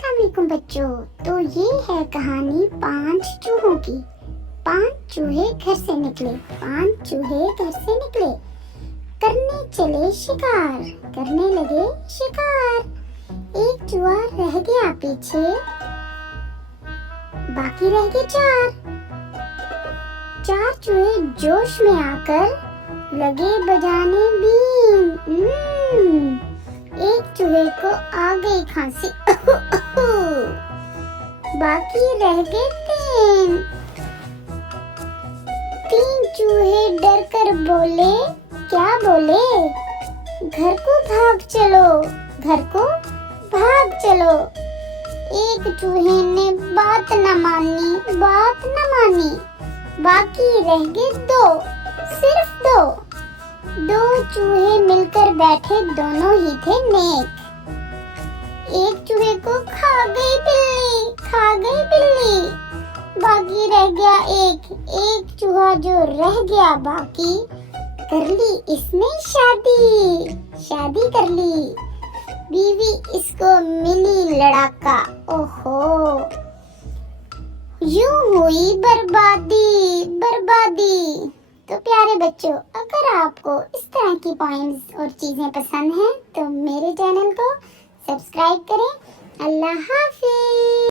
अस्सलाम वालेकुम बच्चों। तो ये है कहानी 5 चूहों की। 5 चूहे घर से निकले, 5 चूहे घर से निकले, करने चले शिकार, करने लगे शिकार। एक चूहा रह गया पीछे, बाकी रह गए 4। 4 चूहे जोश में आकर लगे बजाने बीन। एक चूहे को आ गई खांसी, बाकी रह गए 3। 3 चूहे डर कर बोले, क्या बोले? घर को भाग चलो, घर को भाग चलो। एक चूहे ने बात न मानी, बात न मानी, बाकी रह गए 2, सिर्फ 2। 2 चूहे मिलकर बैठे, दोनों ही थे नेक। एक चूहे को खा गई बिल्ली, खा गई बिल्ली, बाकी रह गया 1। एक चूहा जो रह गया बाकी, कर ली इसने शादी, शादी कर ली। बीवी इसको मिली लड़ाका, ओहो। यूं हुई बर्बादी, बर्बादी। तो प्यारे बच्चों, अगर आपको इस तरह की पॉइंट्स और चीजें पसंद हैं तो मेरे चैनल को सब्सक्राइब करें। अल्लाह हाफिज।